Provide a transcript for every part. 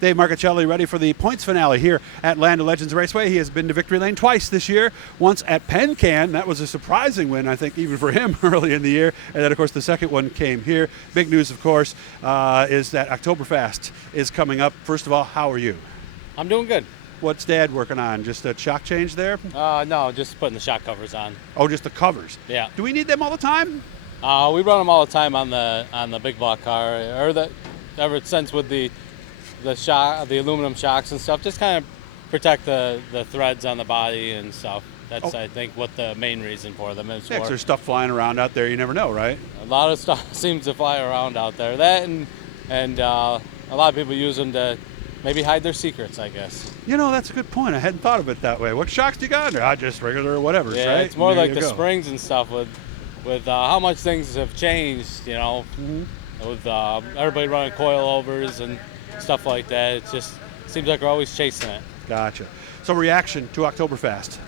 Dave Marcuccilli ready for the points finale here at Land of Legends Raceway. He has been to victory lane twice this year, once at Penn Can. That was a surprising win, I think, even for him early in the year. And then, of course, the second one came here. Big news, of course, is that OctoberFAST is coming up. First of all, how are you? I'm doing good. What's Dad working on? Just a shock change there? No, just putting the shock covers on. Oh, just the covers? Yeah. Do we need them all the time? We run them all the time on the big block car, ever since with the aluminum shocks and stuff, just kind of protect the threads on the body and stuff. That's I think what the main reason for them is. Yeah, 'cause there's stuff flying around out there. You never know, right? A lot of stuff seems to fly around out there. That and a lot of people use them to maybe hide their secrets, I guess. You know, that's a good point. I hadn't thought of it that way. What shocks do you got under? Just regular whatever, yeah, right? it's more like the go. springs and stuff with how much things have changed, you know, with everybody running coilovers and stuff like that. It just seems like we're always chasing it. Gotcha. So reaction to OctoberFAST?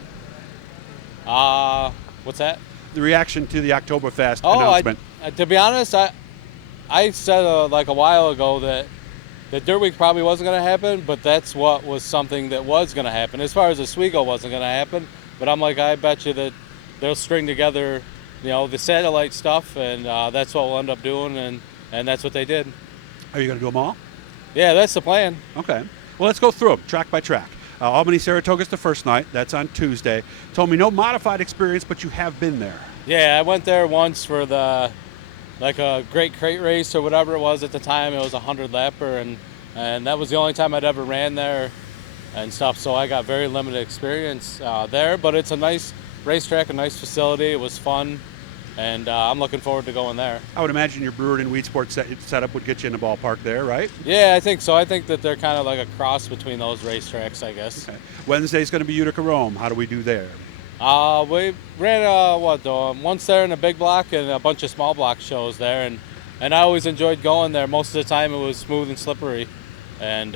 What's that? The reaction to the OctoberFAST announcement. To be honest, I said like a while ago that Dirt Week probably wasn't going to happen, but that's what was something that was going to happen. As far as the Oswego wasn't going to happen, but I'm like, I bet you that they'll string together, you know, the satellite stuff, and that's what we'll end up doing, and that's what they did. Are you going to do them all? Yeah, that's the plan. Okay. Well, let's go through them track by track. Albany, Saratoga's the first night. That's on Tuesday. Told me no modified experience, but you have been there. Yeah, I went there once for like a great crate race or whatever it was at the time. It was a 100-lapper, and that was the only time I'd ever ran there and stuff. So I got very limited experience there, but it's a nice racetrack, a nice facility. It was fun, and I'm looking forward to going there. I would imagine your Brewered and Wheat Sports setup would get you in the ballpark there, right? Yeah, I think so. I think that they're kind of like a cross between those racetracks, I guess. Okay. Wednesday's going to be Utica Rome. How do we do there? We ran once there in a big block and a bunch of small block shows there, and I always enjoyed going there. Most of the time it was smooth and slippery, and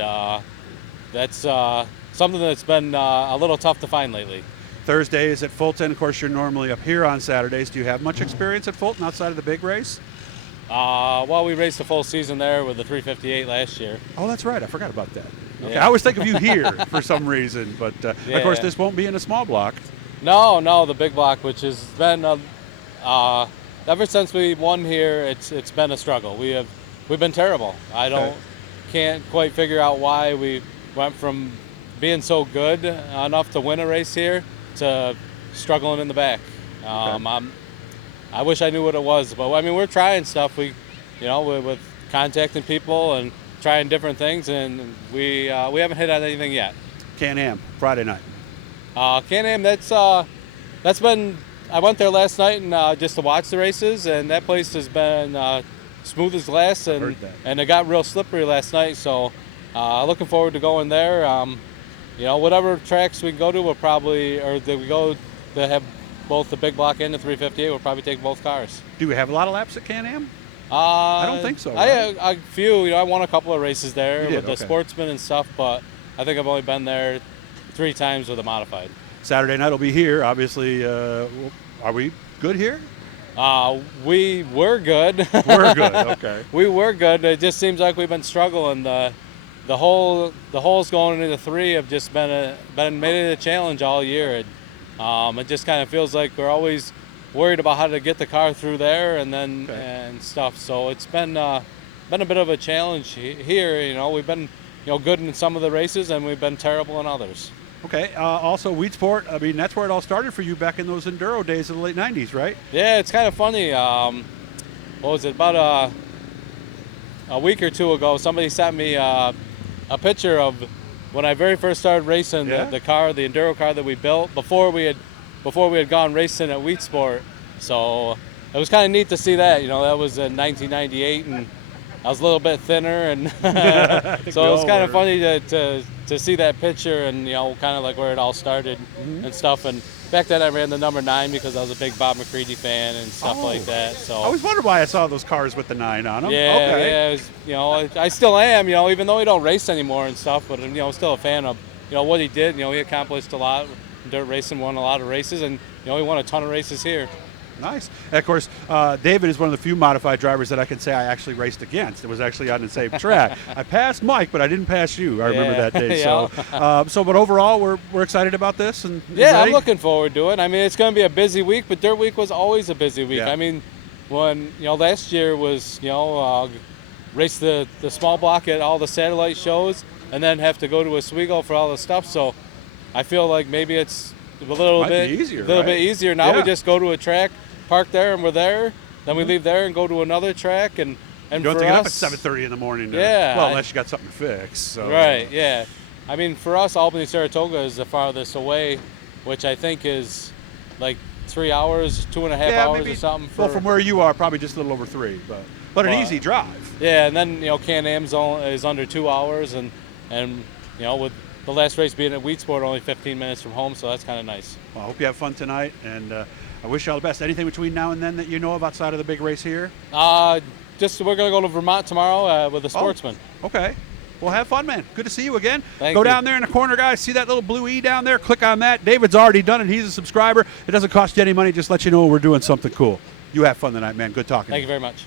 that's something that's been a little tough to find lately. Thursday is at Fulton. Of course, you're normally up here on Saturdays. Do you have much experience at Fulton outside of the big race? Well, we raced the full season there with the 358 last year. Oh, that's right. I forgot about that. Okay. Yeah. I always think of you here for some reason, but of course this won't be in a small block. No, the big block, which has been ever since we won here, it's been a struggle. We've been terrible. Can't quite figure out why we went from being so good enough to win a race here to struggling in the back. I wish I knew what it was, but I mean, we're trying stuff. With contacting people and trying different things, and we haven't hit on anything yet. Can-Am Friday night. Can-Am, that's been. I went there last night and just to watch the races, and that place has been smooth as glass, and it got real slippery last night. So looking forward to going there. Whatever tracks we can go to, we'll probably, or that we go that have both the big block and the 358, we'll probably take both cars. Do we have a lot of laps at Can-Am? I don't think so. Right? A few. I won a couple of races there with the okay. Sportsman and stuff, but I think I've only been there 3 times with a modified. Saturday night will be here. Obviously, are we good here? We were good. We're good. Okay. We were good. It just seems like we've been struggling. The holes going into the 3 have just been made it a challenge all year. It just kind of feels like we're always worried about how to get the car through there and stuff. So it's been a bit of a challenge here. We've been good in some of the races, and we've been terrible in others. Okay. Also, Wheat Sport. I mean, that's where it all started for you back in those enduro days of the late '90s, right? Yeah, it's kind of funny. What was it? About a week or 2 ago, somebody sent me a picture of when I very first started racing the enduro car that we built before we had gone racing at Wheat Sport. So it was kind of neat to see that. That was in 1998, and I was a little bit thinner, and so it was kind of funny to see that picture and kind of like where it all started and stuff. And back then I ran the number 9 because I was a big Bob McCready fan and stuff like that. So I always wondered why I saw those cars with the 9 on them. Yeah, okay. Yeah. I still am. Even though we don't race anymore and stuff, but still a fan of what he did. He accomplished a lot. Dirt racing, won a lot of races, and he won a ton of races here. Nice. And of course, David is one of the few modified drivers that I can say I actually raced against. It was actually on the same track. I passed Mike, but I didn't pass you. I remember that day. Yeah. So, but overall, we're excited about this. And yeah, ready? I'm looking forward to it. I mean, it's going to be a busy week, but Dirt Week was always a busy week. Yeah. I mean, when last year was race the small block at all the satellite shows, and then have to go to Oswego for all the stuff. So, I feel like maybe it's a little bit easier. Now we just go to a track, park there, and we're there. Then we leave there and go to another track, and you don't have to get up at 7:30 in the morning. Well, unless you got something to fix. So. Right. Yeah. I mean, for us, Albany Saratoga is the farthest away, which I think is like 3 hours, 2.5 hours maybe, or something. Well, from where you are, probably just a little over 3, but an easy drive. Yeah, and then Can-Am's is under 2 hours, and with the last race being at Wheatsport, only 15 minutes from home, so that's kind of nice. Well, I hope you have fun tonight, and I wish you all the best. Anything between now and then that you know of outside of the big race here? Just we're going to go to Vermont tomorrow with a sportsman. Okay. Well, have fun, man. Good to see you again. Thank Go you. down there in the corner, guys. See that little blue E down there? Click on that. David's already done it. He's a subscriber. It doesn't cost you any money. Just let you know we're doing something cool. You have fun tonight, man. Good talking. Thank you very much.